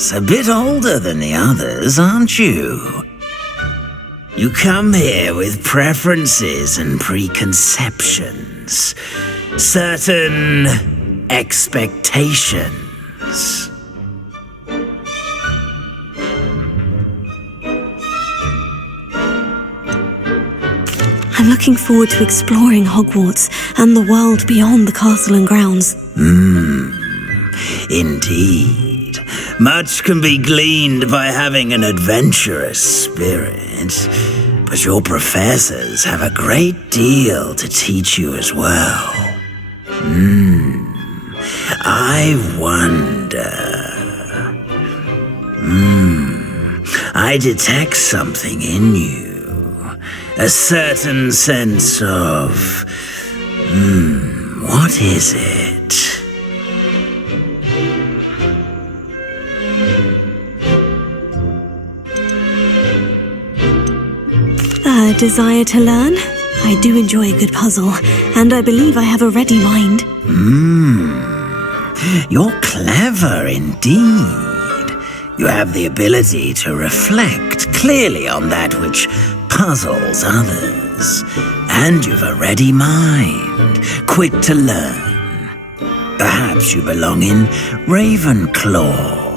Yes, a bit older than the others, aren't you? You come here with preferences and preconceptions, certain expectations. I'm looking forward to exploring Hogwarts and the world beyond the castle and grounds. Indeed. Much can be gleaned by having an adventurous spirit, but your professors have a great deal to teach you as well. I wonder... I detect something in you. A certain sense of... what is it? A desire to learn? I do enjoy a good puzzle, and I believe I have a ready mind. You're clever indeed. You have the ability to reflect clearly on that which puzzles others. And you've a ready mind, quick to learn. Perhaps you belong in Ravenclaw.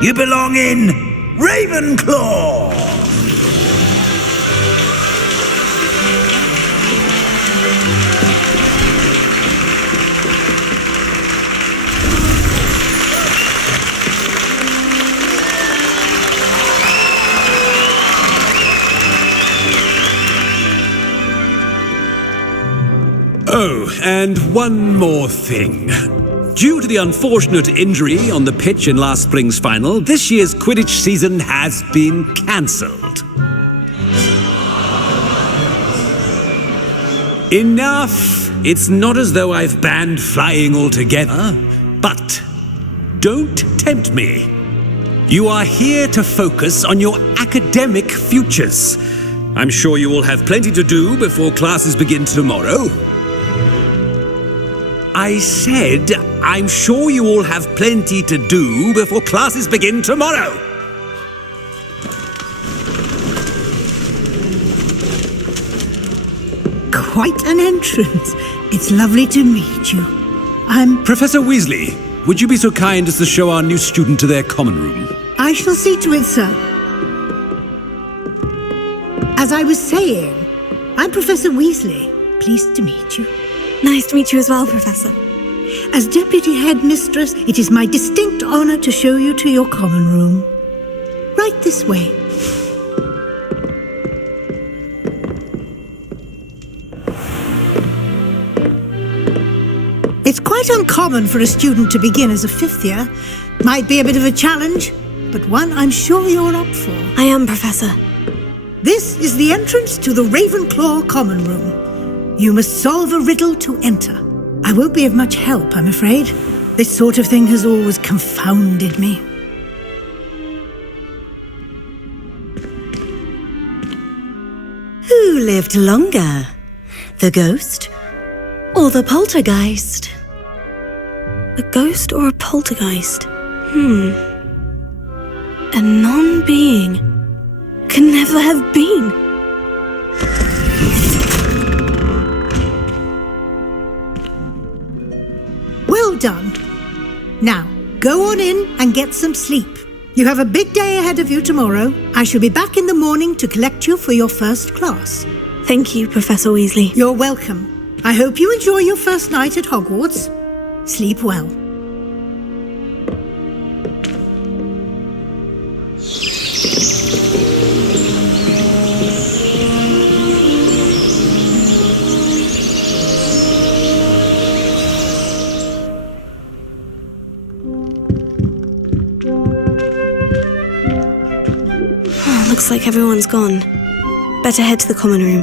You belong in Ravenclaw! Oh, and one more thing. Due to the unfortunate injury on the pitch in last spring's final, this year's Quidditch season has been cancelled. Enough! It's not as though I've banned flying altogether, but don't tempt me. You are here to focus on your academic futures. I'm sure you will have plenty to do before classes begin tomorrow. I said, I'm sure you all have plenty to do before classes begin tomorrow. Quite an entrance. It's lovely to meet you. I'm... Professor Weasley, would you be so kind as to show our new student to their common room? I shall see to it, sir. As I was saying, I'm Professor Weasley. Pleased to meet you. Nice to meet you as well, Professor. As Deputy Headmistress, it is my distinct honor to show you to your common room. Right this way. It's quite uncommon for a student to begin as a fifth year. Might be a bit of a challenge, but one I'm sure you're up for. I am, Professor. This is the entrance to the Ravenclaw common room. You must solve a riddle to enter. I won't be of much help, I'm afraid. This sort of thing has always confounded me. Who lived longer? The ghost or the poltergeist? A ghost or a poltergeist? A non-being can never have been. Well done. Now, go on in and get some sleep. You have a big day ahead of you tomorrow. I shall be back in the morning to collect you for your first class. Thank you, Professor Weasley. You're welcome. I hope you enjoy your first night at Hogwarts. Sleep well. Looks like everyone's gone. Better head to the common room.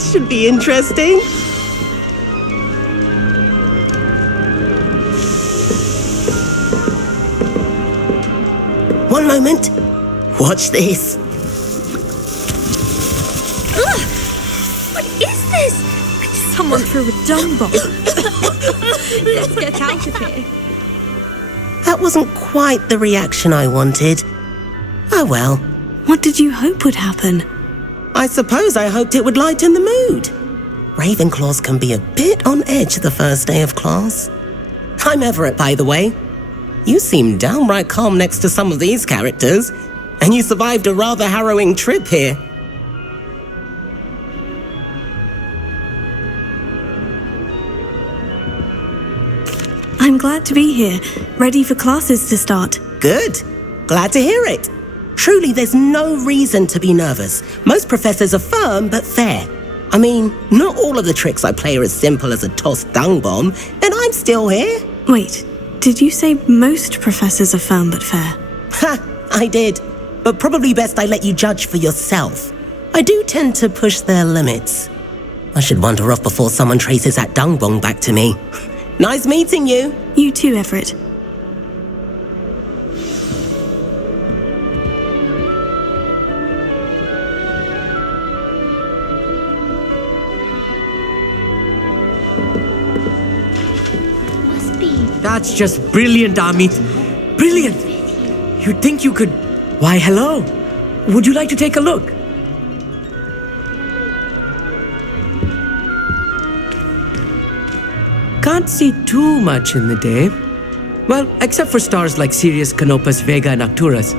This should be interesting. One moment. Watch this. Ugh! What is this? Someone threw a dung bomb. Let's get out of here. That wasn't quite the reaction I wanted. Oh well. What did you hope would happen? I suppose I hoped it would lighten the mood. Ravenclaws can be a bit on edge the first day of class. I'm Everett, by the way. You seem downright calm next to some of these characters, and you survived a rather harrowing trip here. I'm glad to be here, ready for classes to start. Good. Glad to hear it. Truly, there's no reason to be nervous. Most professors are firm but fair. I mean, not all of the tricks I play are as simple as a tossed dung bomb, and I'm still here. Wait, did you say most professors are firm but fair? Ha, I did. But probably best I let you judge for yourself. I do tend to push their limits. I should wander off before someone traces that dung bomb back to me. Nice meeting you. You too, Everett. That's just brilliant, Amit. Brilliant! You'd think you could... Why, hello. Would you like to take a look? Can't see too much in the day. Well, except for stars like Sirius, Canopus, Vega, and Arcturus.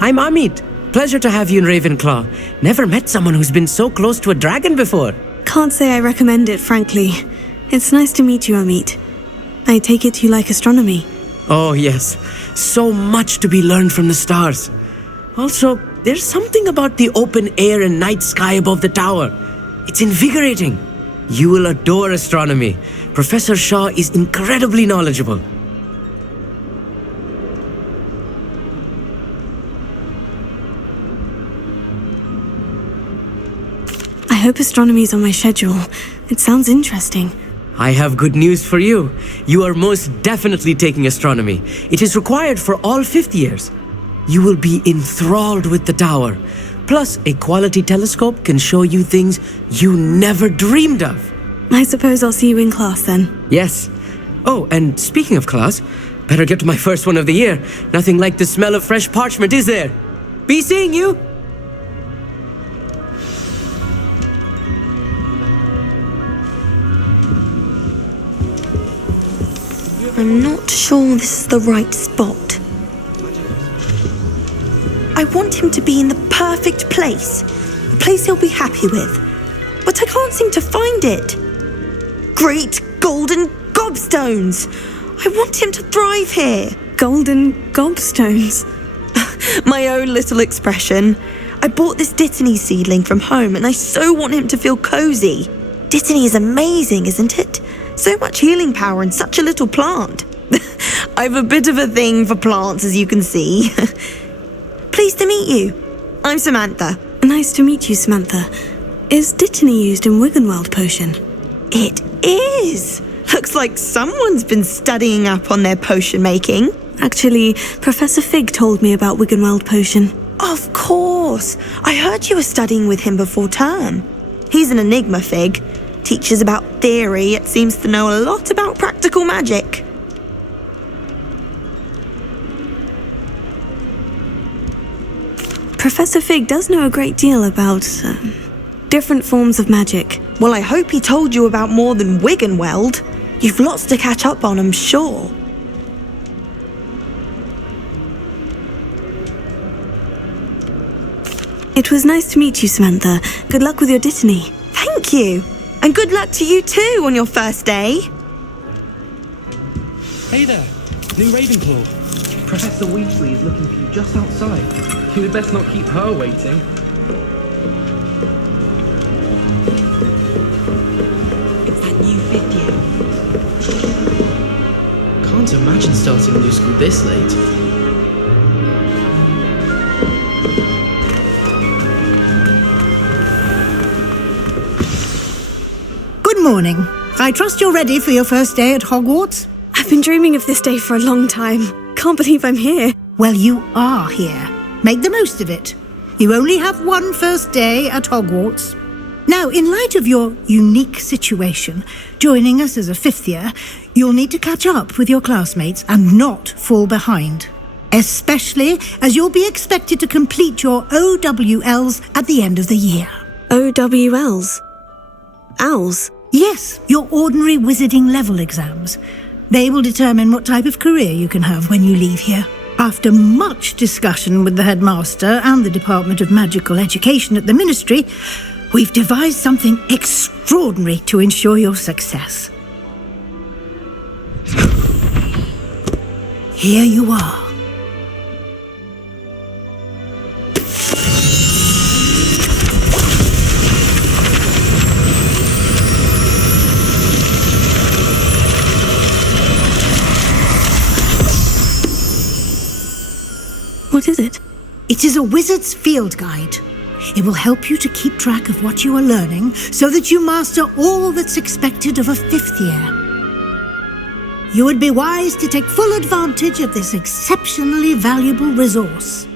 I'm Amit. Pleasure to have you in Ravenclaw. Never met someone who's been so close to a dragon before. Can't say I recommend it, frankly. It's nice to meet you, Amit. I take it you like astronomy. Oh, yes. So much to be learned from the stars. Also, there's something about the open air and night sky above the tower. It's invigorating. You will adore astronomy. Professor Shaw is incredibly knowledgeable. I hope astronomy's on my schedule. It sounds interesting. I have good news for you. You are most definitely taking astronomy. It is required for all fifth years. You will be enthralled with the tower. Plus, a quality telescope can show you things you never dreamed of. I suppose I'll see you in class then. Yes. Oh, and speaking of class, better get to my first one of the year. Nothing like the smell of fresh parchment, is there? Be seeing you! I'm not sure this is the right spot. I want him to be in the perfect place. A place he'll be happy with. But I can't seem to find it. Great golden gobstones! I want him to thrive here. Golden gobstones. My own little expression. I bought this Dittany seedling from home and I so want him to feel cozy. Dittany is amazing, isn't it? So much healing power in such a little plant. I've a bit of a thing for plants, as you can see. Pleased to meet you. I'm Samantha. Nice to meet you, Samantha. Is Dittany used in Wiggenweld potion? It is. Looks like someone's been studying up on their potion making. Actually, Professor Fig told me about Wiggenweld potion. Of course. I heard you were studying with him before term. He's an enigma, Fig. Teaches about theory, yet seems to know a lot about practical magic. Professor Fig does know a great deal about different forms of magic. Well, I hope he told you about more than Wiggenweld. You've lots to catch up on, I'm sure. It was nice to meet you, Samantha. Good luck with your Dittany. Thank you. And good luck to you too on your first day. Hey there, new Ravenclaw. Professor Weasley is looking for you just outside. You'd best not keep her waiting. It's that new fifth year. Can't imagine starting a new school this late. Good morning. I trust you're ready for your first day at Hogwarts? I've been dreaming of this day for a long time. Can't believe I'm here. Well, you are here. Make the most of it. You only have one first day at Hogwarts. Now, in light of your unique situation, joining us as a fifth year, you'll need to catch up with your classmates and not fall behind. Especially as you'll be expected to complete your OWLs at the end of the year. OWLs? Owls? Yes, your ordinary wizarding level exams. They will determine what type of career you can have when you leave here. After much discussion with the headmaster and the Department of Magical Education at the Ministry, we've devised something extraordinary to ensure your success. Here you are. What is it? It is a wizard's field guide. It will help you to keep track of what you are learning so that you master all that's expected of a fifth year. You would be wise to take full advantage of this exceptionally valuable resource.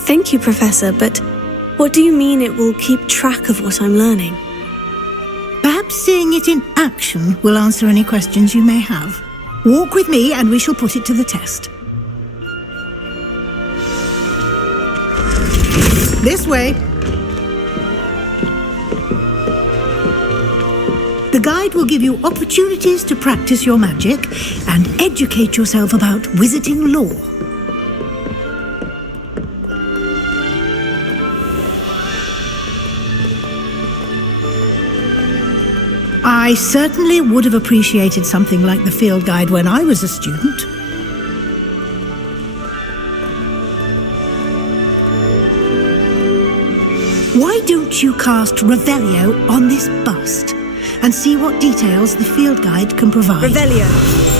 Thank you, Professor, but what do you mean it will keep track of what I'm learning? Perhaps seeing it in action will answer any questions you may have. Walk with me and we shall put it to the test. This way. The guide will give you opportunities to practice your magic and educate yourself about wizarding lore. I certainly would have appreciated something like the field guide when I was a student. Why don't you cast Revelio on this bust and see what details the field guide can provide? Revelio.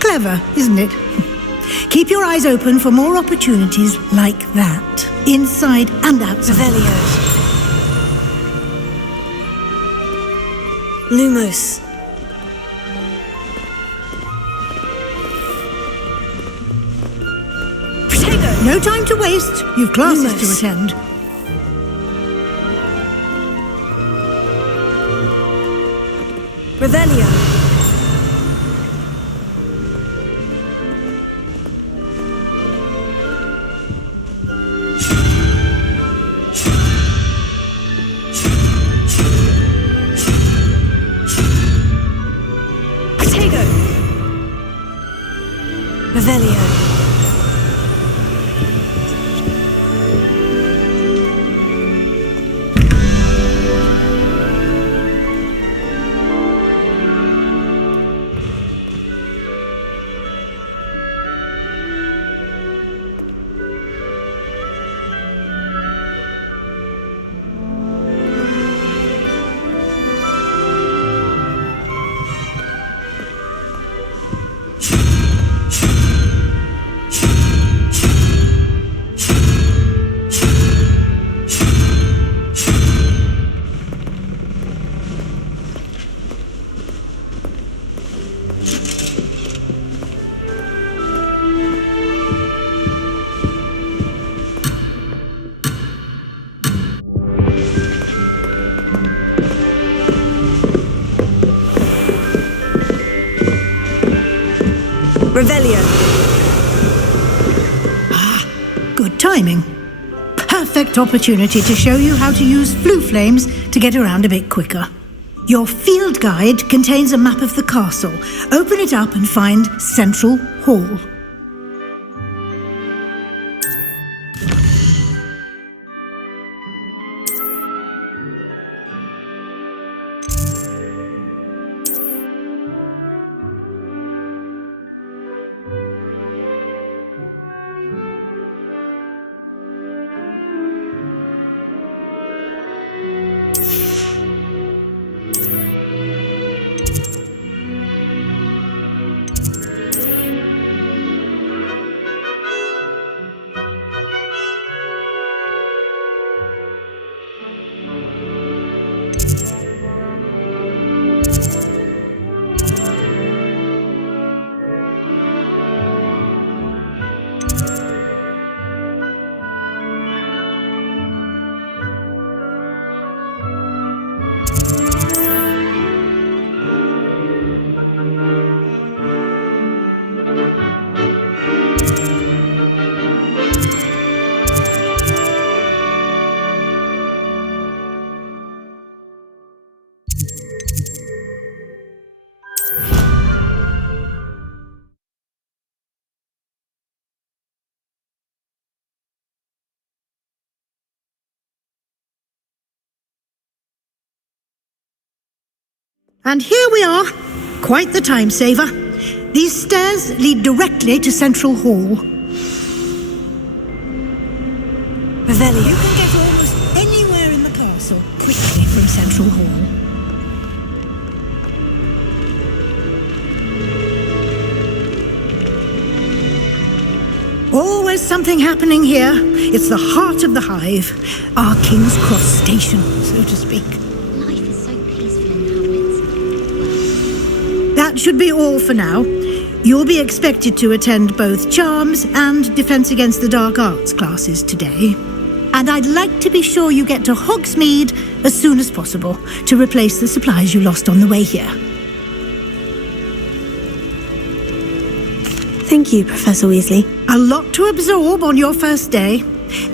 Clever, isn't it? Keep your eyes open for more opportunities like that, inside and outside. Revelio. Lumos. Protego. No time to waste. You've classes Lumos. to attend. Revelio. Revelio. Revelio. Timing. Perfect opportunity to show you how to use flue flames to get around a bit quicker. Your field guide contains a map of the castle. Open it up and find Central Hall. And here we are. Quite the time saver. These stairs lead directly to Central Hall. Revelio. You can get almost anywhere in the castle quickly from Central Hall. Always something happening here. It's the heart of the hive. Our King's Cross station, so to speak. Life is so peaceful in Hogwarts. That should be all for now. You'll be expected to attend both Charms and Defense Against the Dark Arts classes today. And I'd like to be sure you get to Hogsmeade as soon as possible to replace the supplies you lost on the way here. Thank you, Professor Weasley. A lot to absorb on your first day,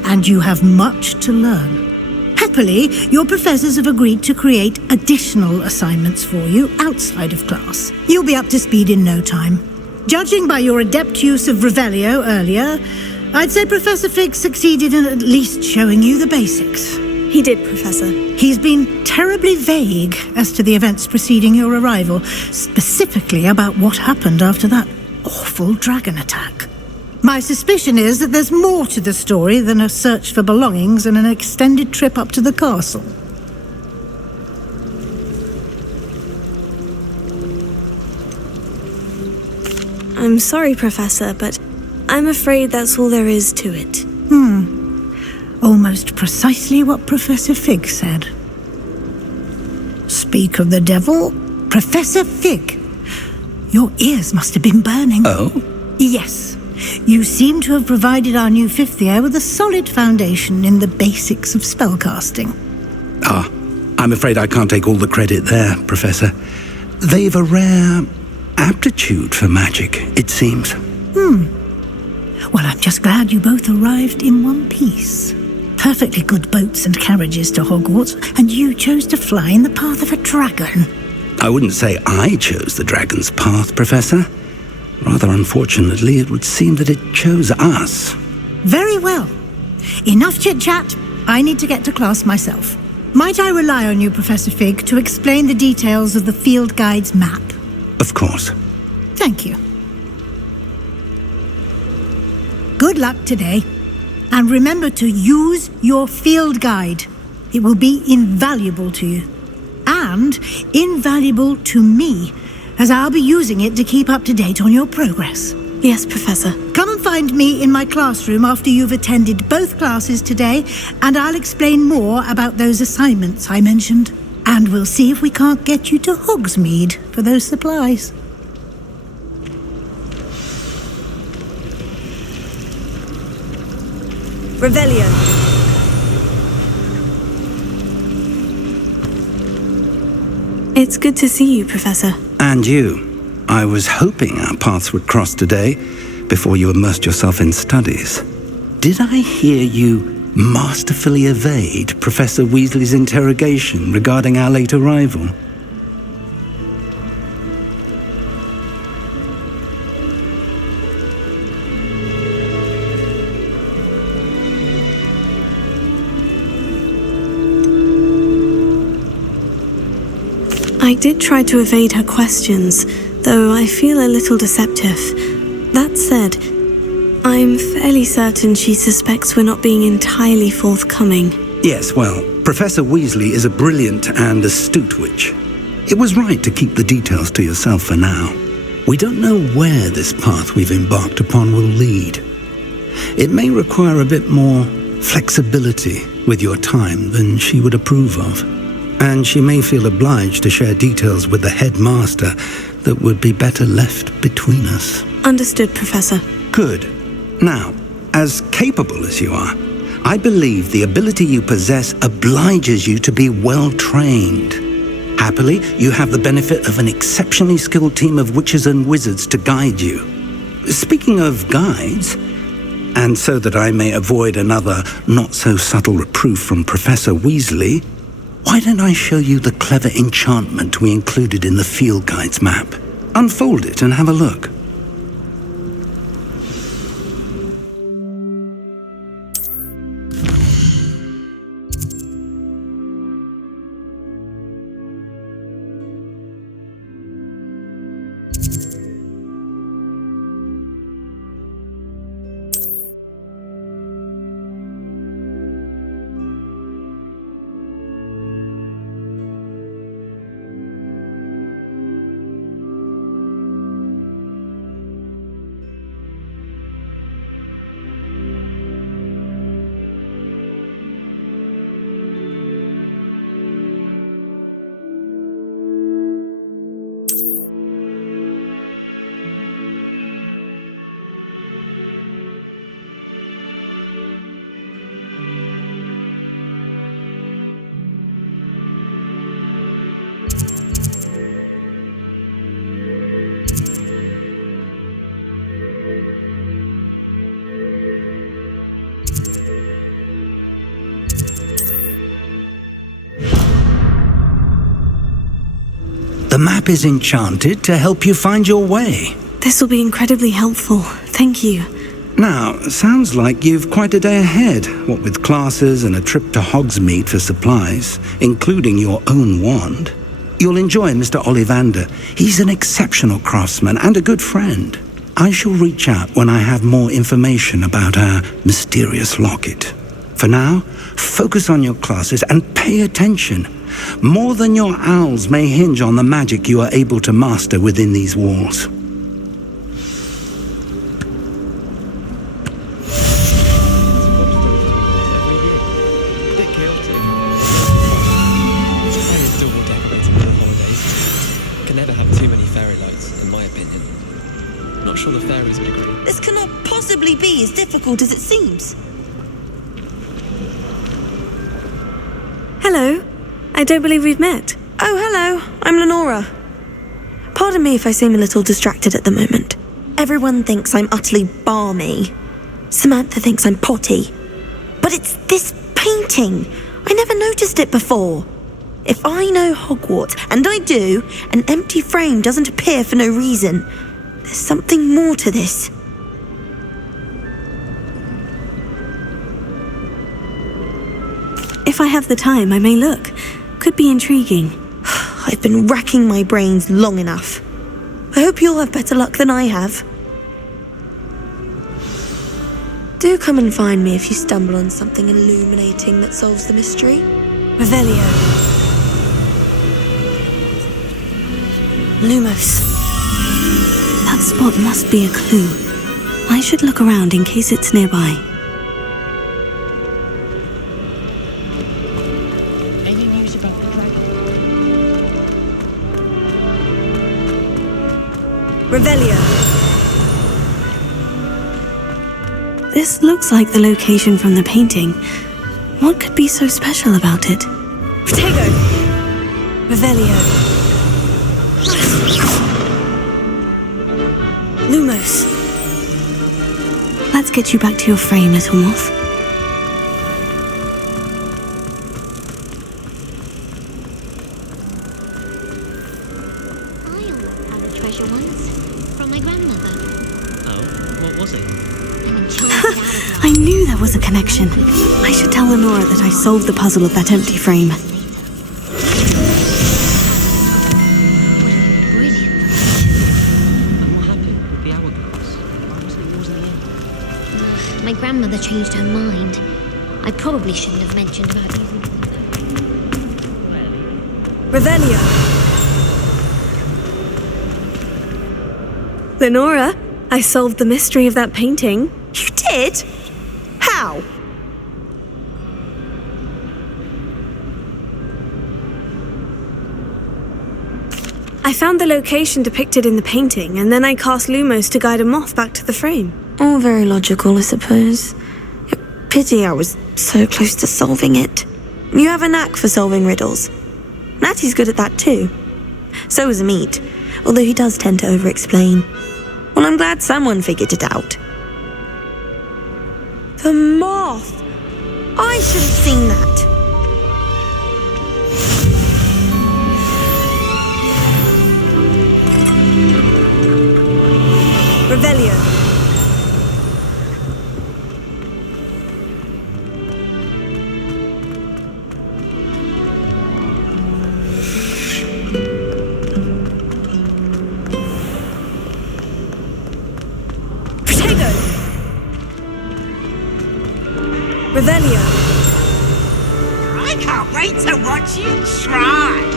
and you have much to learn. Happily, your professors have agreed to create additional assignments for you outside of class. You'll be up to speed in no time. Judging by your adept use of Revelio earlier, I'd say Professor Fig succeeded in at least showing you the basics. He did, Professor. He's been terribly vague as to the events preceding your arrival, specifically about what happened after that awful dragon attack. My suspicion is that there's more to the story than a search for belongings and an extended trip up to the castle. I'm sorry, Professor, but I'm afraid that's all there is to it. Almost precisely what Professor Fig said. Speak of the devil, Professor Fig. Your ears must have been burning. Oh? Yes. You seem to have provided our new fifth year with a solid foundation in the basics of spellcasting. Ah, I'm afraid I can't take all the credit there, Professor. They've a rare aptitude for magic, it seems. Well, I'm just glad you both arrived in one piece. Perfectly good boats and carriages to Hogwarts, and you chose to fly in the path of a dragon. I wouldn't say I chose the dragon's path, Professor. Rather unfortunately, it would seem that it chose us. Very well. Enough chit-chat. I need to get to class myself. Might I rely on you, Professor Fig, to explain the details of the field guide's map? Of course. Thank you. Good luck today. And remember to use your field guide. It will be invaluable to you. And invaluable to me, as I'll be using it to keep up to date on your progress. Yes, Professor. Come and find me in my classroom after you've attended both classes today, and I'll explain more about those assignments I mentioned. And we'll see if we can't get you to Hogsmeade for those supplies. Revelio. It's good to see you, Professor. And you. I was hoping our paths would cross today before you immersed yourself in studies. did I hear you masterfully evade Professor Weasley's interrogation regarding our late arrival? I did try to evade her questions, though I feel a little deceptive. That said, I'm fairly certain she suspects we're not being entirely forthcoming. Yes, well, Professor Weasley is a brilliant and astute witch. It was right to keep the details to yourself for now. We don't know where this path we've embarked upon will lead. It may require a bit more flexibility with your time than she would approve of. And she may feel obliged to share details with the headmaster that would be better left between us. Understood, Professor. Good. Now, as capable as you are, I believe the ability you possess obliges you to be well trained. Happily, you have the benefit of an exceptionally skilled team of witches and wizards to guide you. Speaking of guides, and so that I may avoid another not-so-subtle reproof from Professor Weasley, why don't I show you the clever enchantment we included in the field guide's map? Unfold it and have a look. The map is enchanted to help you find your way. This will be incredibly helpful. Thank you. Now, sounds like you've quite a day ahead, what with classes and a trip to Hogsmeade for supplies, including your own wand. You'll enjoy Mr. Ollivander. He's an exceptional craftsman and a good friend. I shall reach out when I have more information about our mysterious locket. For now, focus on your classes and pay attention. More than your owls may hinge on the magic you are able to master within these walls. This cannot possibly be as difficult as it seems. Hello. I don't believe we've met. Oh, hello. I'm Lenora. Pardon me if I seem a little distracted at the moment. Everyone thinks I'm utterly balmy. Samantha thinks I'm potty. But it's this painting. I never noticed it before. If I know Hogwarts, and I do, an empty frame doesn't appear for no reason. There's something more to this. If I have the time, I may look. Could be intriguing. I've been racking my brains long enough. I hope you'll have better luck than I have. Do come and find me if you stumble on something illuminating that solves the mystery. Revelio. Lumos. That spot must be a clue. I should look around in case it's nearby. Any news about the dragon? Revelio. This looks like the location from the painting. What could be so special about it? Protego! Revelio. Lumos. That Let's get you back to your frame, little moth. I almost had a treasure once. From my grandmother. Oh, what was it? An enchanted hourglass. I knew there was a connection. I should tell Lenora that I solved the puzzle of that empty frame. Brilliant. And what happened with the hourglass? Why wasn't it yours in the end? My grandmother changed her mind. I probably shouldn't have mentioned about using it. Revelio! Lenora, I solved the mystery of that painting. You did? How? I found the location depicted in the painting, and then I cast Lumos to guide a moth back to the frame. All very logical, I suppose. Pity I was so close to solving it. You have a knack for solving riddles. Natty's good at that too. So is Amit, although he does tend to over-explain. Well, I'm glad someone figured it out. The moth! I should have seen that. Revelio. Revelio. I can't wait to watch you try!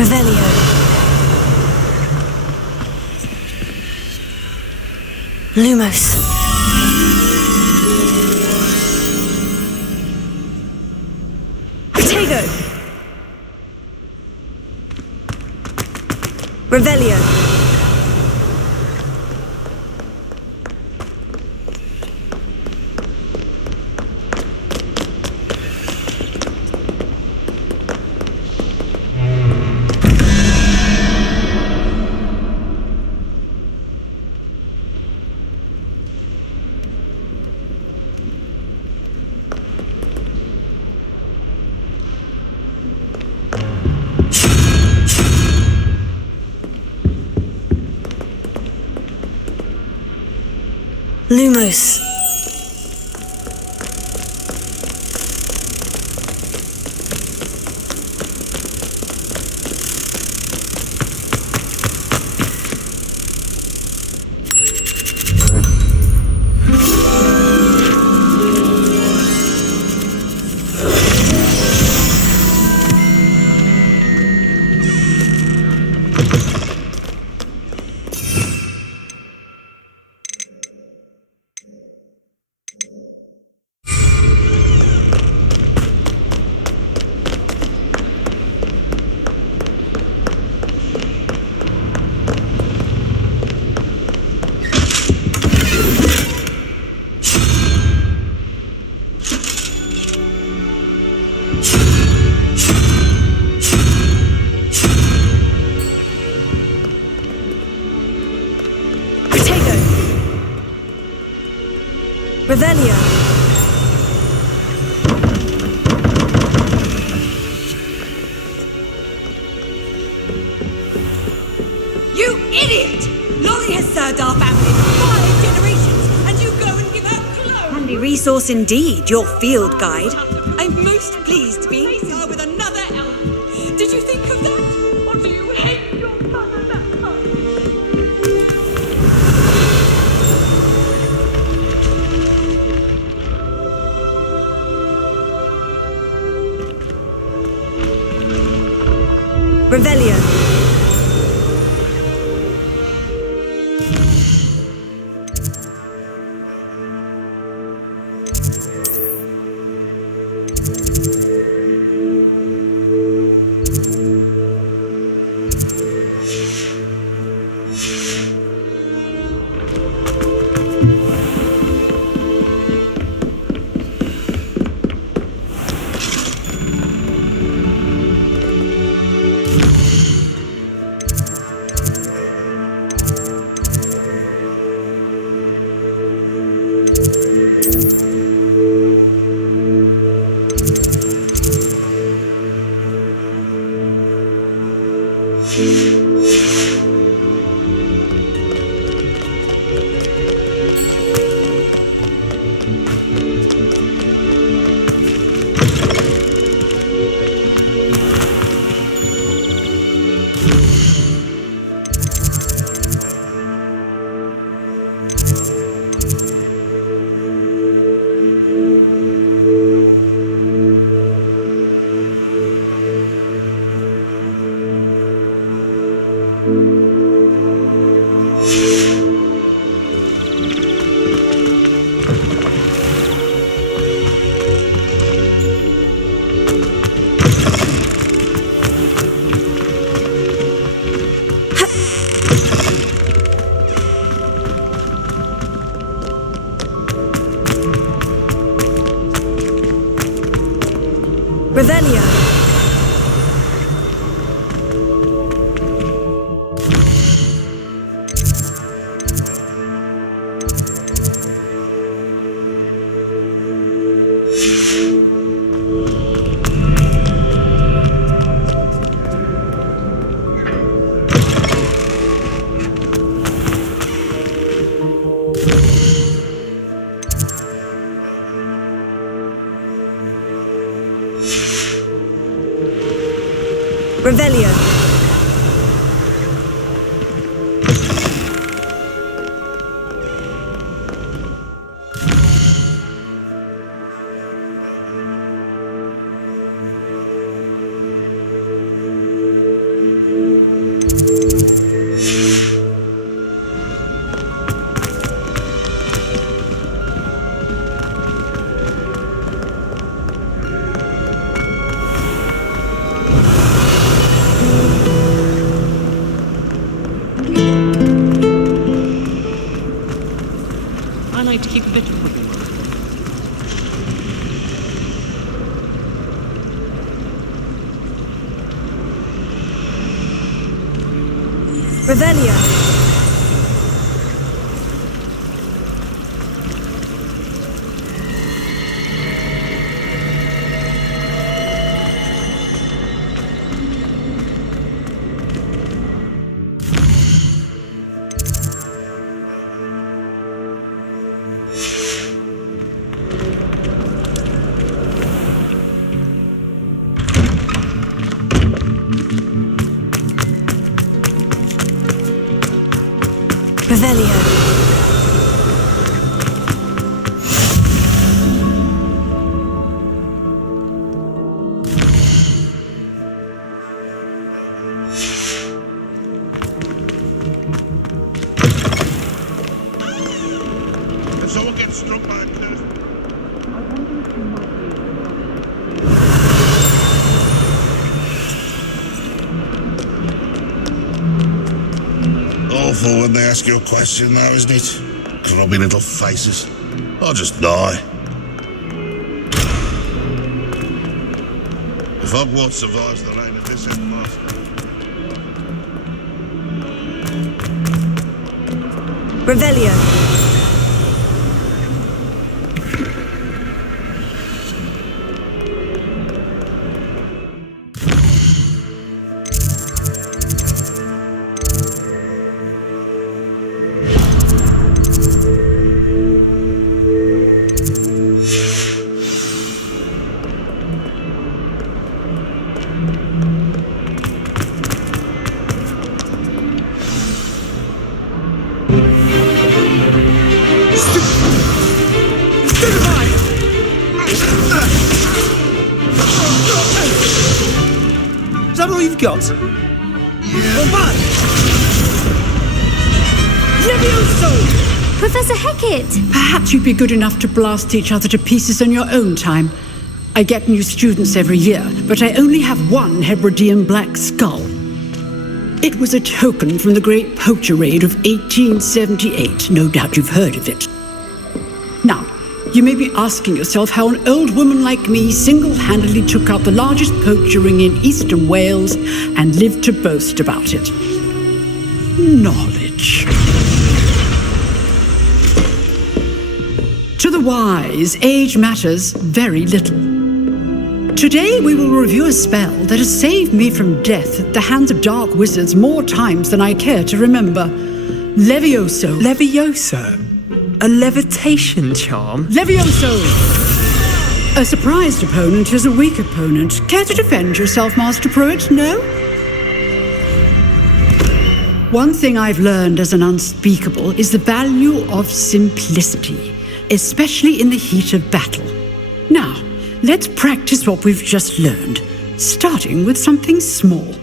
Revelio. Lumos. Protego. Revelio. Lumos. resource indeed, your field guide. I'm most pleased to be here with another elf. Did you think of that? Or do you hate your mother that much? Revelio. Revelio. Revelio. I like to keep a bit of money. Revelio. Revelio. If someone gets struck by a curse, awful when they ask you a question now, isn't it? Grubby little faces. I'll just die. If Hogwarts survives the reign of this headmaster, Revelio. that all you've got? Well, bye! Levioso! Professor Hecat! Perhaps you'd be good enough to blast each other to pieces on your own time. I get new students every year, but I only have one Hebridean black skull. It was a token from the Great Poacher Raid of 1878. No doubt you've heard of it. Now, you may be asking yourself how an old woman like me single-handedly took out the largest poacher ring in eastern Wales and lived to boast about it. Knowledge. To the wise, age matters very little. Today we will review a spell that has saved me from death at the hands of dark wizards more times than I care to remember. Levioso. Levioso? A levitation charm? Levioso! A surprised opponent is a weak opponent. Care to defend yourself, Master Pruitt? No? One thing I've learned as an unspeakable is the value of simplicity, especially in the heat of battle. Now, let's practice what we've just learned, starting with something small.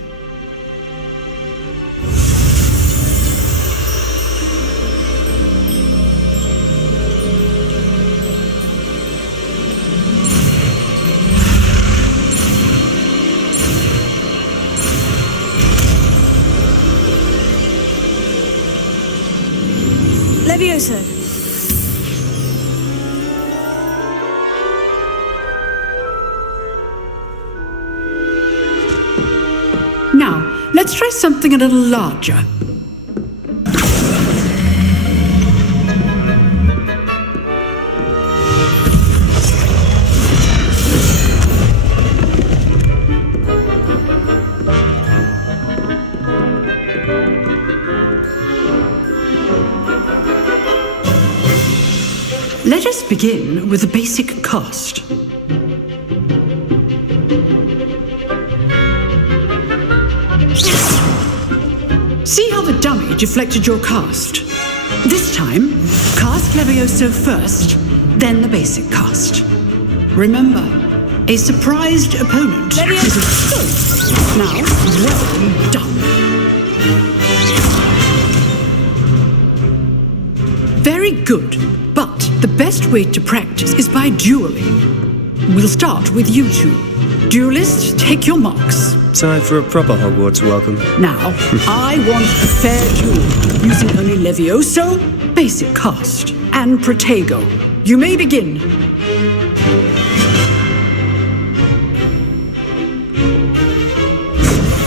Levioso. Now, let's try something a little larger. Let us begin with the basic cast. See how the dummy deflected your cast? This time, cast Levioso first, then the basic cast. Remember, a surprised opponent is a stone. Now, well done. Very good, but the best way to practice is by dueling. We'll start with you two. Duelists, take your marks. Time for a proper Hogwarts welcome. Now, I want a fair duel, using only Levioso, basic cast, and Protego. You may begin.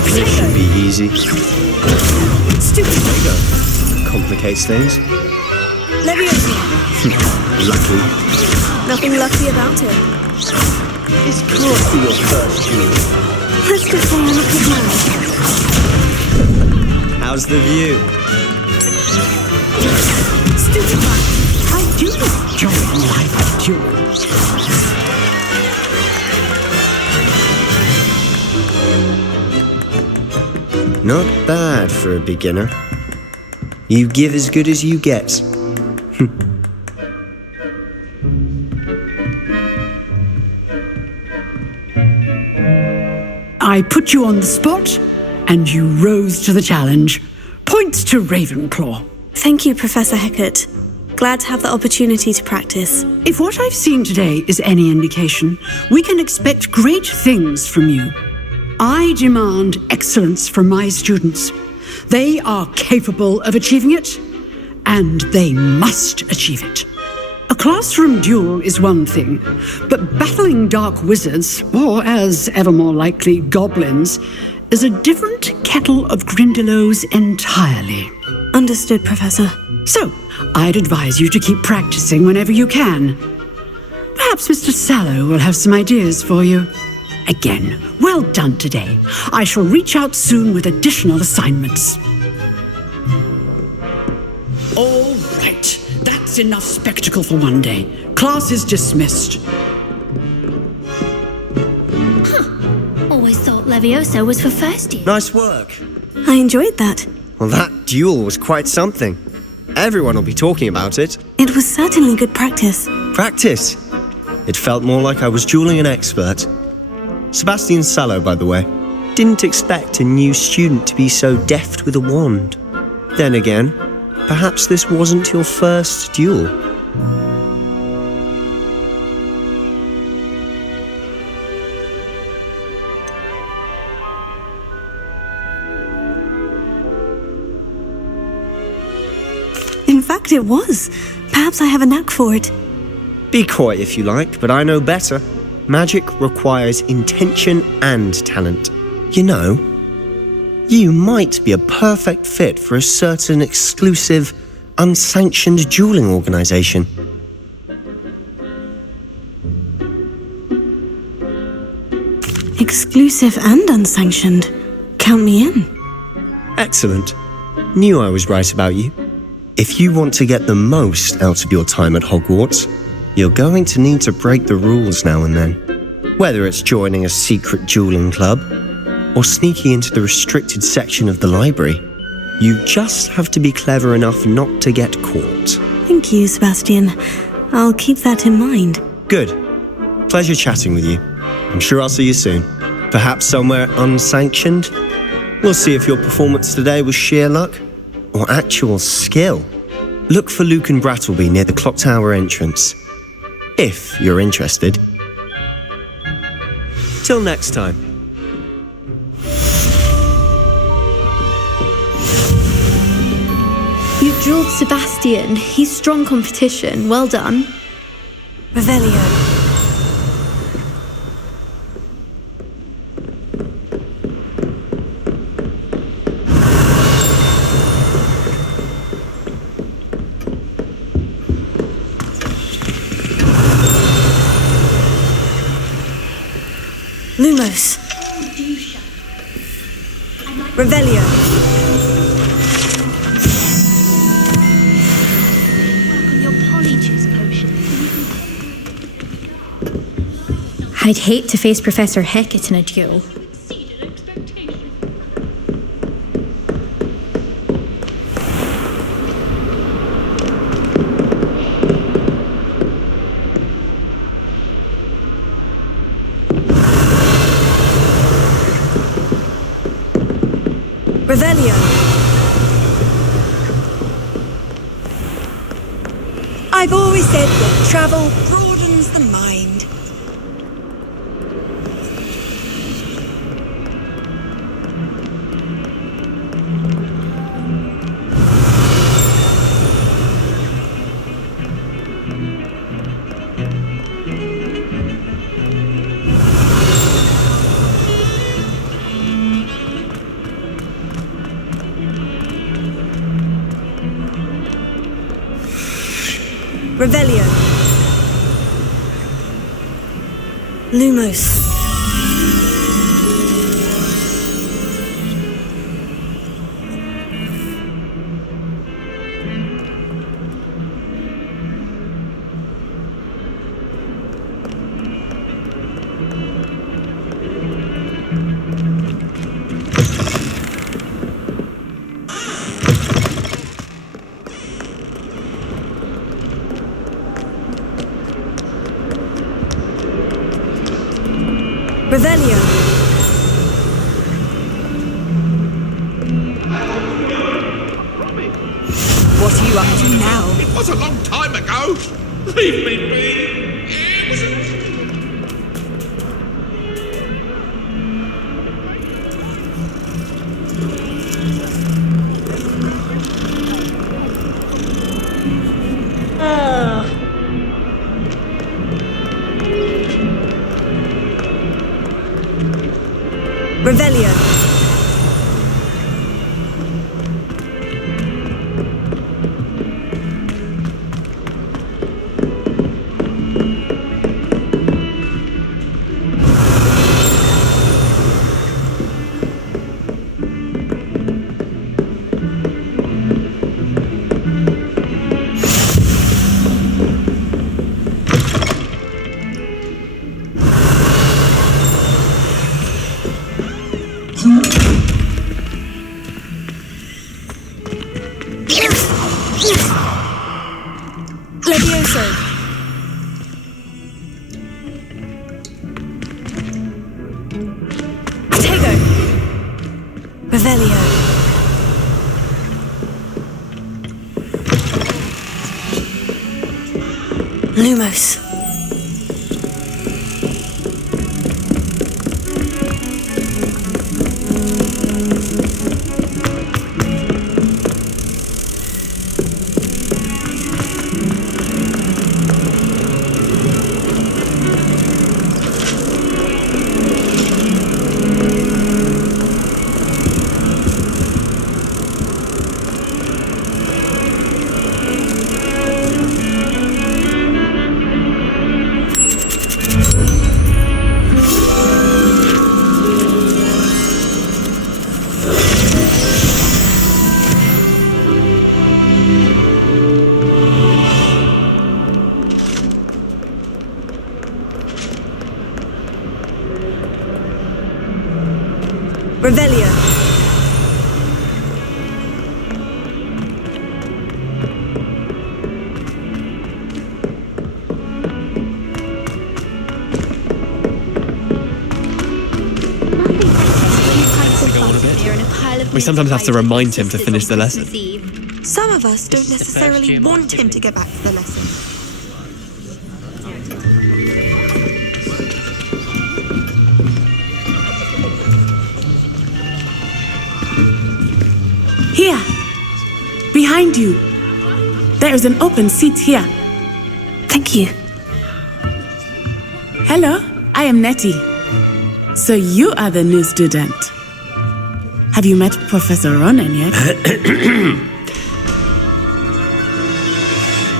This should be easy. Stupid. Protego complicates things. Levioso. Lucky. Nothing lucky about it. This can't be your first duel. Let's just say I'm a good man. How's the view? Stupid. I do enjoy live duels. Not bad for a beginner. You give as good as you get. I put you on the spot, and you rose to the challenge. Points to Ravenclaw. Thank you, Professor Hecat. Glad to have the opportunity to practice. If what I've seen today is any indication, we can expect great things from you. I demand excellence from my students. They are capable of achieving it, and they must achieve it. A classroom duel is one thing, but battling dark wizards, or as ever more likely, goblins, is a different kettle of Grindylows entirely. Understood, Professor. So, I'd advise you to keep practicing whenever you can. Perhaps Mr. Sallow will have some ideas for you. Again, well done today. I shall reach out soon with additional assignments. All right. That's enough spectacle for one day. Class is dismissed. Always thought Levioso was for first year. Nice work. I enjoyed that. Well, that duel was quite something. Everyone will be talking about it. It was certainly good practice. Practice? It felt more like I was dueling an expert. Sebastian Sallow, by the way. didn't expect a new student to be so deft with a wand. Then again, perhaps this wasn't your first duel. In fact, it was. Perhaps I have a knack for it. Be coy if you like, but I know better. Magic requires intention and talent. You know, you might be a perfect fit for a certain exclusive, unsanctioned dueling organization. Exclusive and unsanctioned. Count me in. Excellent. Knew I was right about you. If you want to get the most out of your time at Hogwarts, you're going to need to break the rules now and then. Whether it's joining a secret dueling club, or sneaking into the restricted section of the library, you just have to be clever enough not to get caught. Thank you, Sebastian. I'll keep that in mind. Good. Pleasure chatting with you. I'm sure I'll see you soon. Perhaps somewhere unsanctioned? We'll see if your performance today was sheer luck or actual skill. Look for Luke and Brattleby near the clock tower entrance, if you're interested. Till next time. You drilled Sebastian. He's strong competition. Well done. Revelio. Lumos. Revelio. I'd hate to face Professor Hecat in a duel. Revelio. I've always said that travel broadens the mind. Revelio. Lumos. Revelio. What are you up to now? It was a long time ago. Leave me be. Revelio. Levioso. Tego. Revelio. Lumos. Revelio. We sometimes have to remind him to finish the lesson. Some of us don't necessarily want him to get back to the lesson. Here, behind you. There is an open seat here. Thank you. Hello, I am Nettie. So you are the new student. Have you met Professor Ronan yet?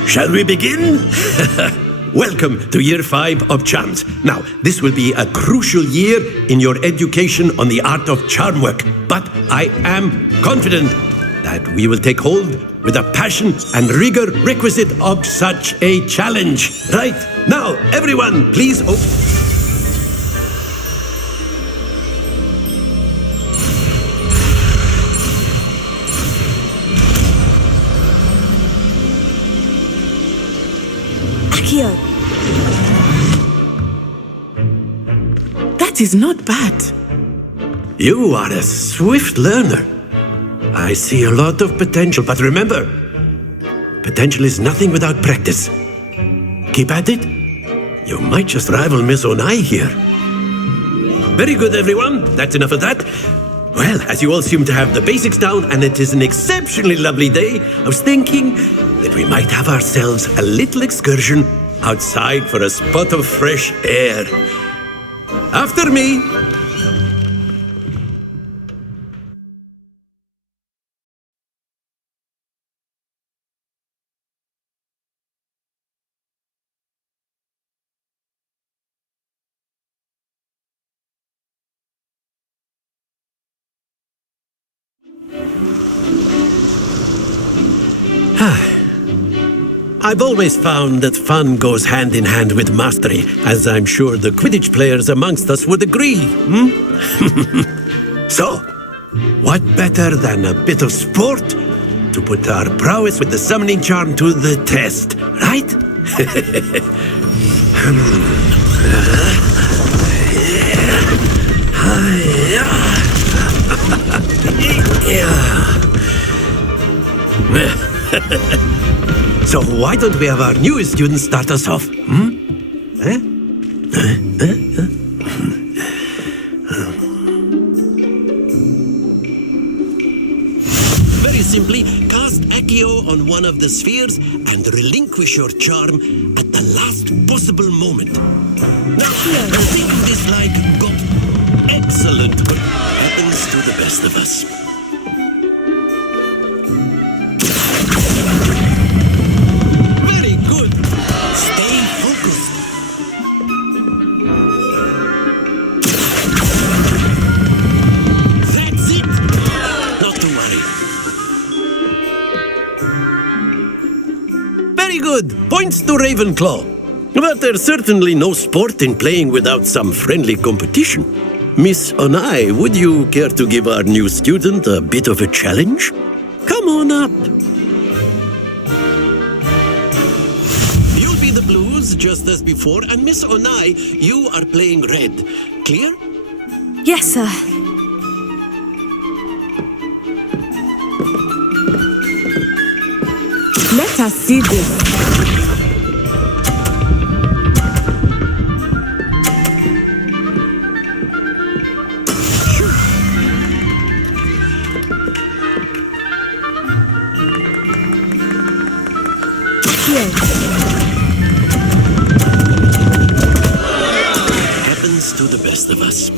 Shall we begin? Welcome to Year 5 of Charms. Now, this will be a crucial year in your education on the art of charm work, but I am confident that we will take hold with the passion and rigor requisite of such a challenge. Right, now, everyone, please Accio. That is not bad. You are a swift learner. I see a lot of potential, but remember, potential is nothing without practice. Keep at it. You might just rival Miss Onai here. Very good, everyone. That's enough of that. Well, as you all seem to have the basics down, and it is an exceptionally lovely day, I was thinking that we might have ourselves a little excursion outside for a spot of fresh air. After me. I've always found that fun goes hand in hand with mastery, as I'm sure the Quidditch players amongst us would agree. So, what better than a bit of sport to put our prowess with the summoning charm to the test, right? So why don't we have our newest student start us off? Very simply, cast Accio on one of the spheres and relinquish your charm at the last possible moment. Now, think of this like excellent what happens to the best of us. Points to Ravenclaw. But there's certainly no sport in playing without some friendly competition. Miss Onai, would you care to give our new student a bit of a challenge? Come on up. You'll be the blues just as before, and Miss Onai, you are playing red. Clear? Yes, sir. us see this. Happens to the best of us.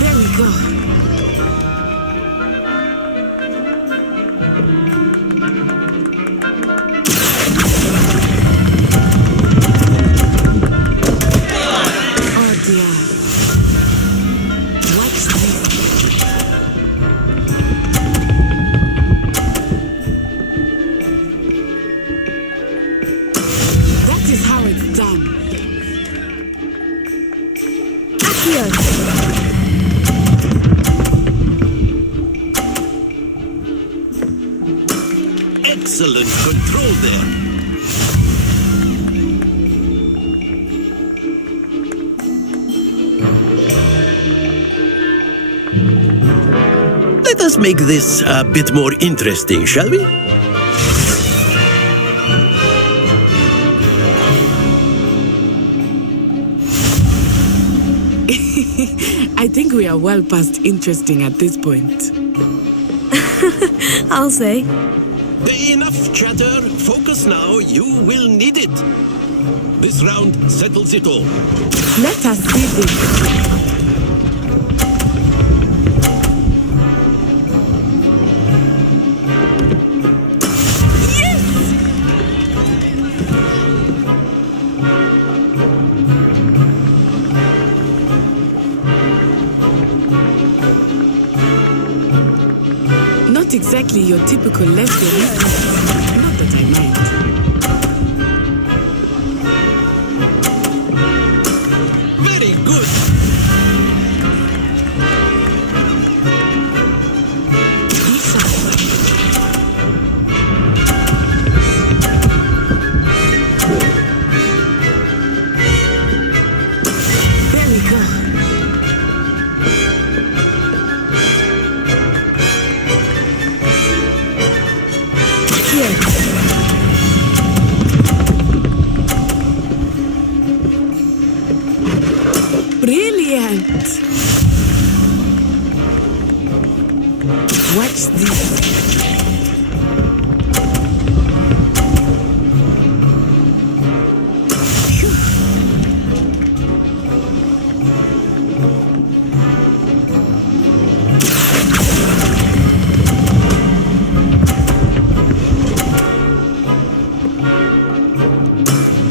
There we go. Oh dear. What's this? That is how it's done. Excellent control there. Let us make this a bit more interesting, shall we? I think we are well past interesting at this point. I'll say. Enough chatter. Focus now. You will need it. This round settles it all. Let us see this. Not exactly your typical lesbian. Not that I mind. Very good. There we go. Brilliant! Watch this.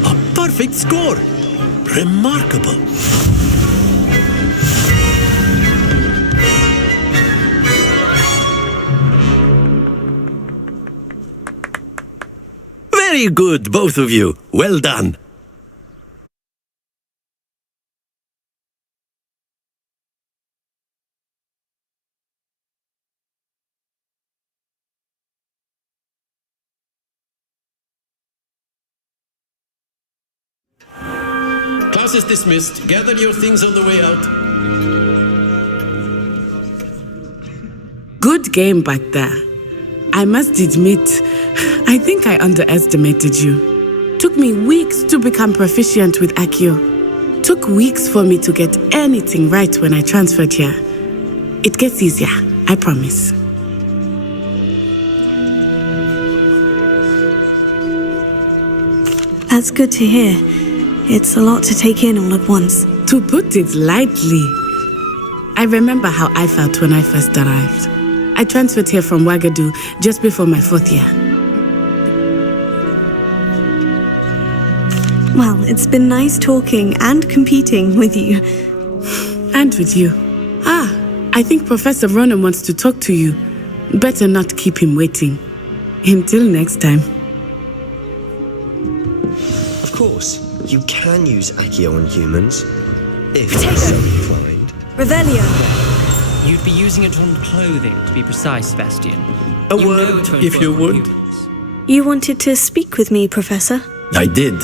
A perfect score. Remarkable. Very good, both of you. Well done. Class is dismissed. Gather your things on the way out. Good game back there. I must admit, I think I underestimated you. Took me weeks to become proficient with Accio. Took weeks for me to get anything right when I transferred here. It gets easier, I promise. That's good to hear. It's a lot to take in all at once. To put it lightly, I remember how I felt when I first arrived. I transferred here from Ouagadougou just before my 4th year. Well, it's been nice talking and competing with you. And with you. I think Professor Ronan wants to talk to you. Better not keep him waiting. Until next time. Of course, you can use Accio on humans, if you're so inclined. Revelio. You'd be using it on clothing, to be precise, Sebastian. A word, if you would. You wanted to speak with me, Professor? I did.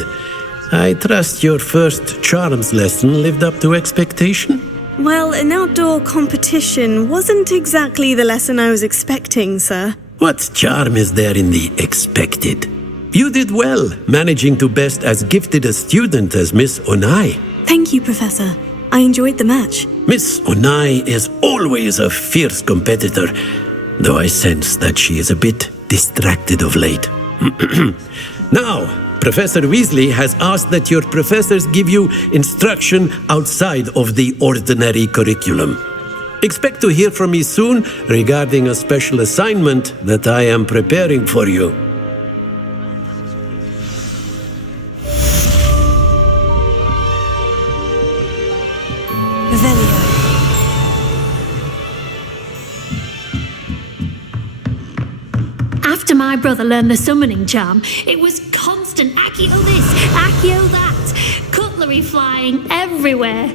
I trust your first charms lesson lived up to expectation? Well, an outdoor competition wasn't exactly the lesson I was expecting, sir. What charm is there in the expected? You did well, managing to best as gifted a student as Miss Onai. Thank you, Professor. I enjoyed the match. Miss Onai is always a fierce competitor, though I sense that she is a bit distracted of late. Now, Professor Weasley has asked that your professors give you instruction outside of the ordinary curriculum. Expect to hear from me soon regarding a special assignment that I am preparing for you. After my brother learned the summoning charm, it was constant accio this, accio that, cutlery flying everywhere.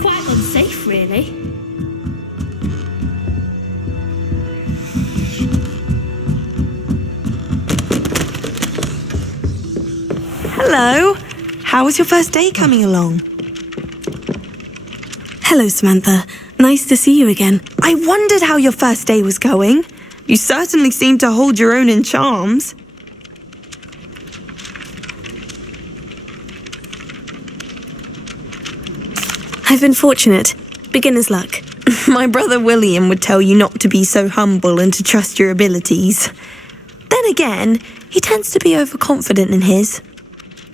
Quite unsafe, really. Hello. How was your first day coming along? Hello, Samantha. Nice to see you again. I wondered how your first day was going. You certainly seem to hold your own in charms. I've been fortunate. Beginner's luck. My brother William would tell you not to be so humble and to trust your abilities. Then again, he tends to be overconfident in his.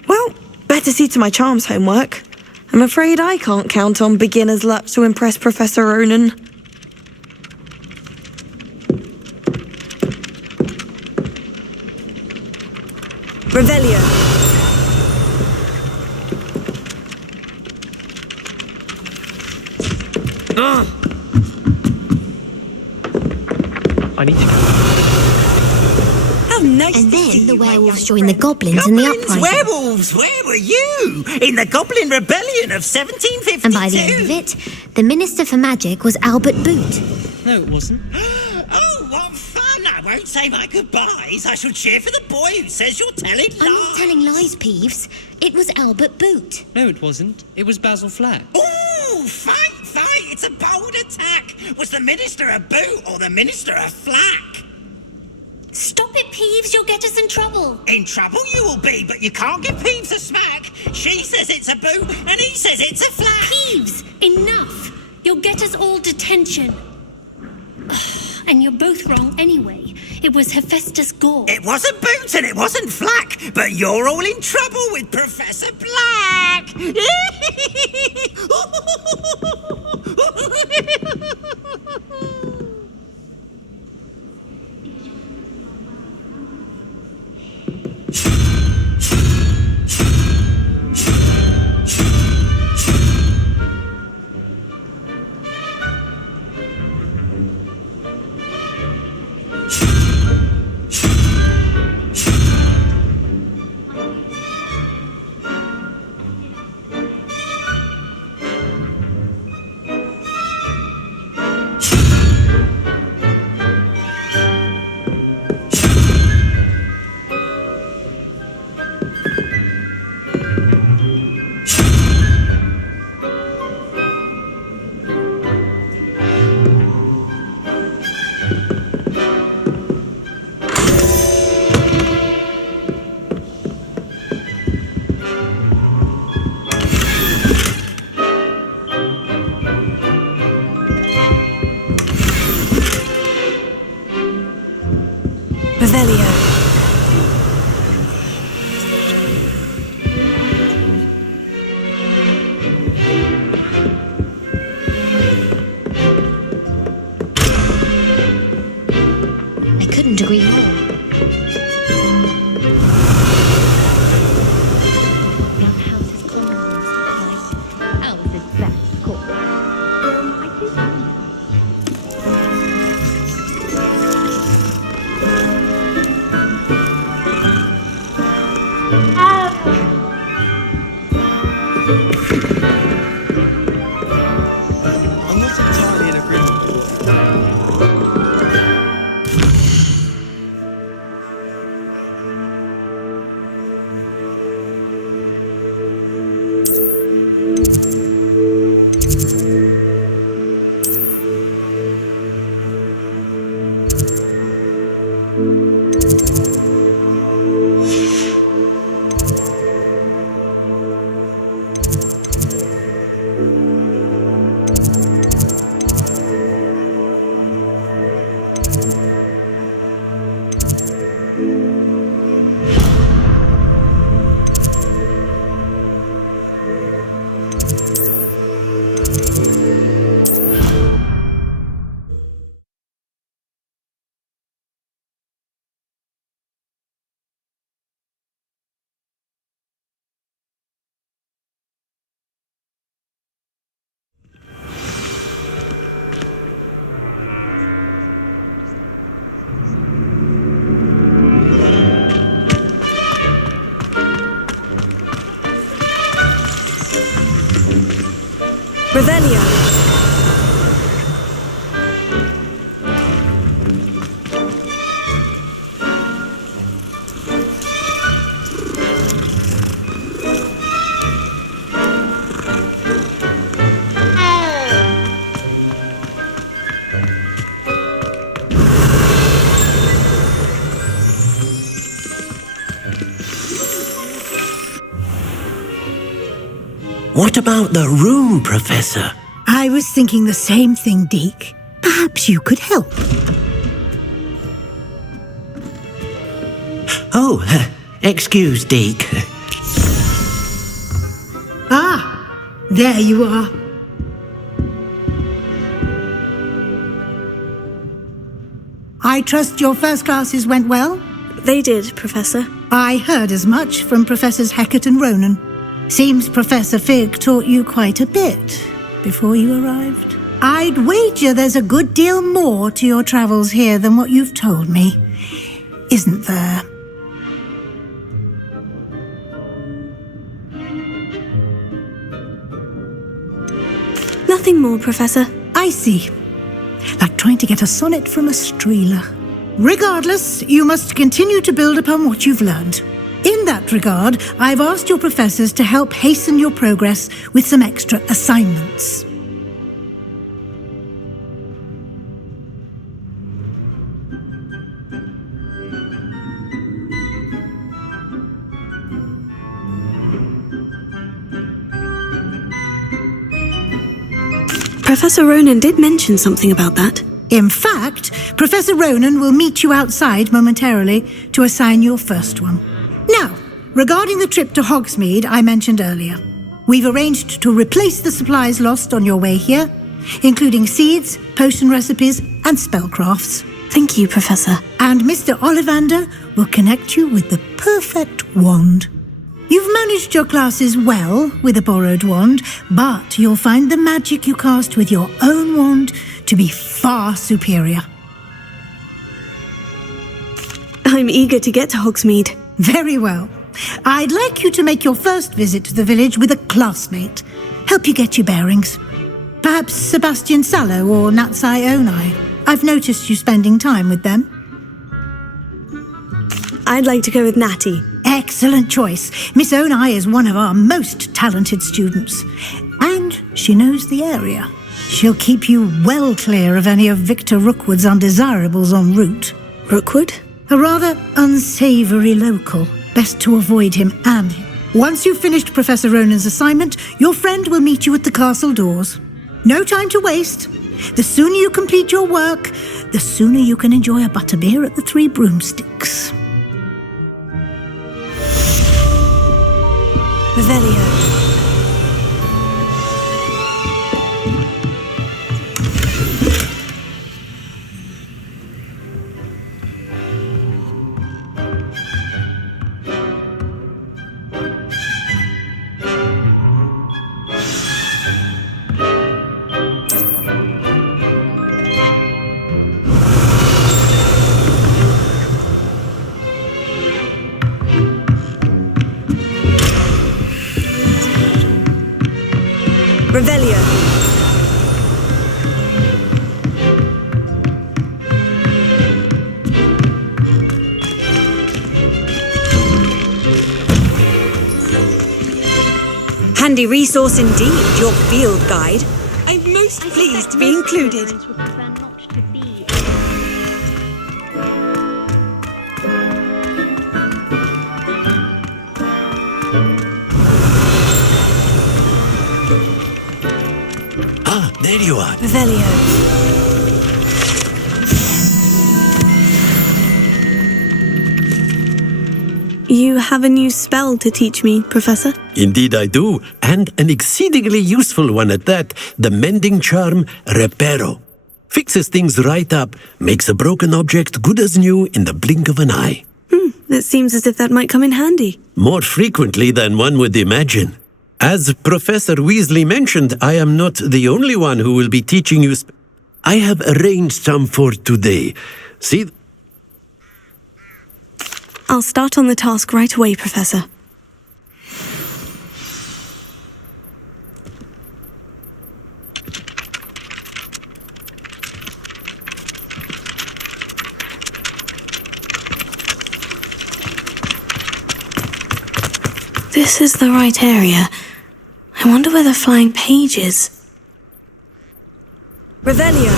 Well, better see to my charms homework. I'm afraid I can't count on beginner's luck to impress Professor Ronan. Revelio. I need to go. How nice And to see then the you, my werewolves young joined the friend. goblins in the uprising. Werewolves, where were you? In the Goblin Rebellion of 1752. And by the end of it, the Minister for Magic was Albert Boot. No, it wasn't. Oh, what fun! I won't say my goodbyes. I shall cheer for the boy who says you're telling lies. I'm not telling lies, Peeves. It was Albert Boot. No, it wasn't. It was Basil Flack. Ooh, fight! It's a bold attack. Was the Minister a boot or the Minister a flack? Stop it, Peeves. You'll get us in trouble. In trouble you will be, but you can't give Peeves a smack. She says it's a boot and he says it's a flack. Peeves, enough. You'll get us all detention. And you're both wrong anyway. It was Hephaestus Gore. It wasn't boot and it wasn't flack, but you're all in trouble with Professor Black. Revelio. What about the room, Professor? I was thinking the same thing, Deke. Perhaps you could help. Oh, excuse, Deke. Ah, there you are. I trust your first classes went well? They did, Professor. I heard as much from Professors Hecat and Ronan. Seems Professor Fig taught you quite a bit before you arrived. I'd wager there's a good deal more to your travels here than what you've told me, isn't there? Nothing more, Professor. I see. Like trying to get a sonnet from a streeler. Regardless, you must continue to build upon what you've learned. In that regard, I've asked your professors to help hasten your progress with some extra assignments. Professor Ronan did mention something about that. In fact, Professor Ronan will meet you outside momentarily to assign your first one. Now, regarding the trip to Hogsmeade I mentioned earlier, we've arranged to replace the supplies lost on your way here, including seeds, potion recipes, and spellcrafts. Thank you, Professor. And Mr. Ollivander will connect you with the perfect wand. You've managed your classes well with a borrowed wand, but you'll find the magic you cast with your own wand to be far superior. I'm eager to get to Hogsmeade. Very well. I'd like you to make your first visit to the village with a classmate. Help you get your bearings. Perhaps Sebastian Sallow or Natsai Onai. I've noticed you spending time with them. I'd like to go with Natty. Excellent choice. Miss Onai is one of our most talented students. And she knows the area. She'll keep you well clear of any of Victor Rookwood's undesirables en route. Rookwood? A rather unsavoury local. Best to avoid him and him. Once you've finished Professor Ronan's assignment, your friend will meet you at the castle doors. No time to waste. The sooner you complete your work, the sooner you can enjoy a butterbeer at the Three Broomsticks. Revelio. Revelio. Handy resource indeed, your field guide. I'm most pleased to be included. There you are. Revelio. You have a new spell to teach me, Professor? Indeed I do, and an exceedingly useful one at that, the mending charm Reparo. Fixes things right up, makes a broken object good as new in the blink of an eye. It seems as if that might come in handy. More frequently than one would imagine. As Professor Weasley mentioned, I am not the only one who will be teaching you. I have arranged some for today. See? I'll start on the task right away, Professor. this is the right area. I wonder where the flying page is. Revelio.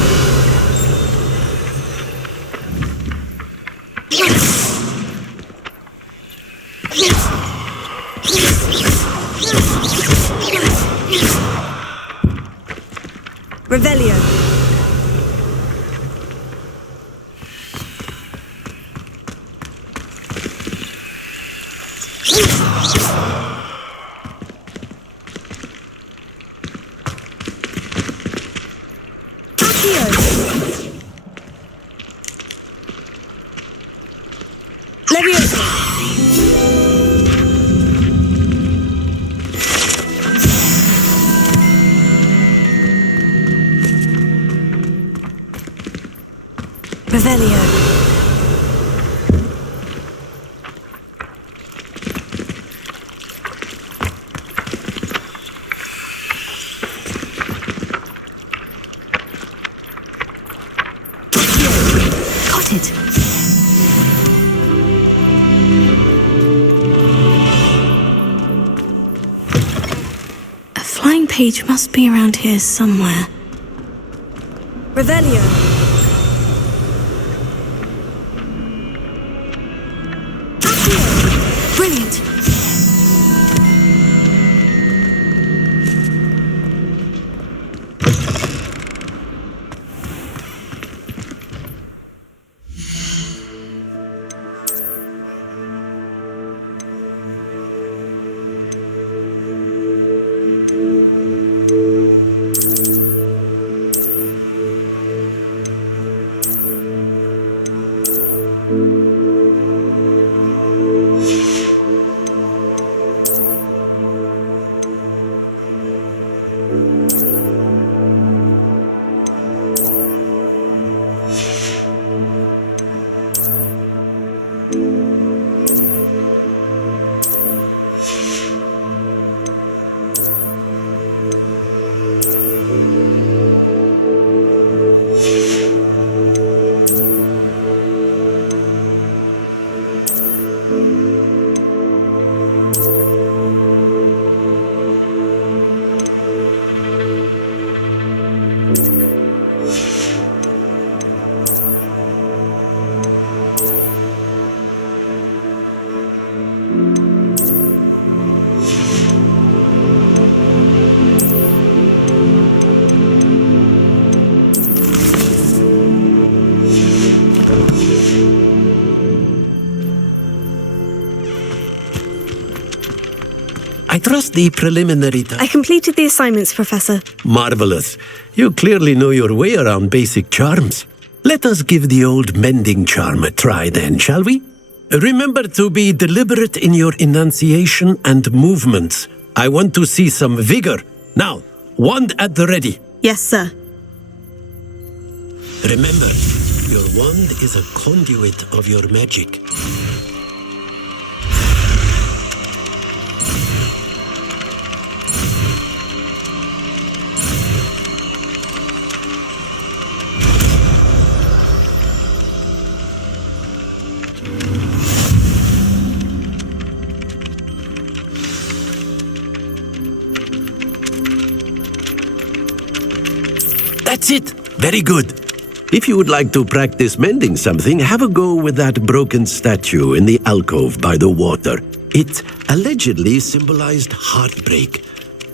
Revelio. Revelio. Got it. A flying page must be around here somewhere. Revelio. Brilliant. I trust the preliminary I completed the assignments, Professor. Marvelous. You clearly know your way around basic charms. Let us give the old mending charm a try then, shall we? Remember to be deliberate in your enunciation and movements. I want to see some vigor. Now, wand at the ready. Yes, sir. Remember, your wand is a conduit of your magic. That's it. Very good. If you would like to practice mending something, have a go with that broken statue in the alcove by the water. It allegedly symbolized heartbreak.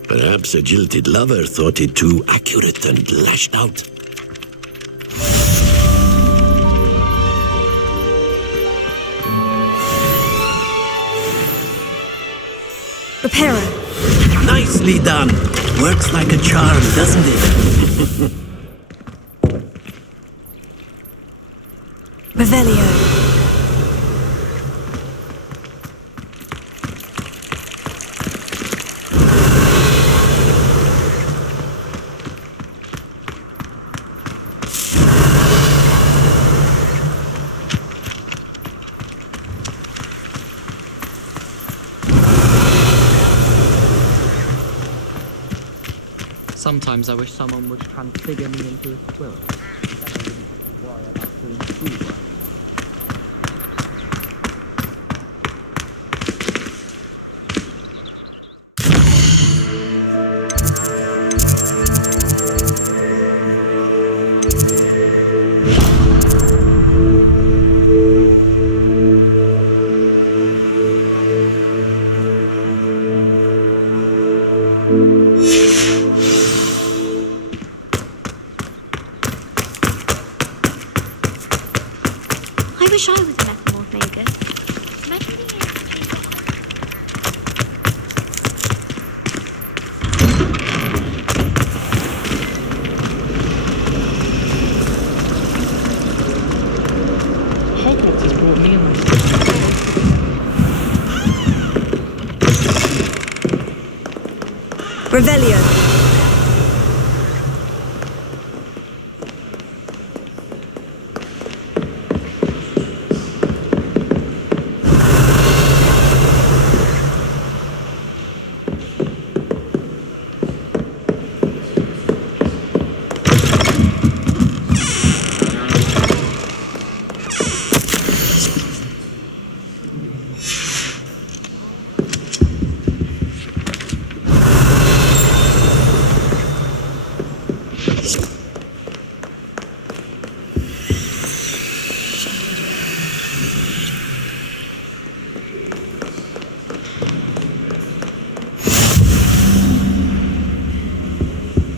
Perhaps a jilted lover thought it too accurate and lashed out. Repairer. Nicely done. Works like a charm, doesn't it? Revelio. Sometimes I wish someone would transfigure me into a squirrel. Then I wouldn't have to worry about doing schoolwork. Revelio.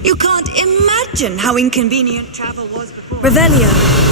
You can't imagine how inconvenient travel was before. Revelio.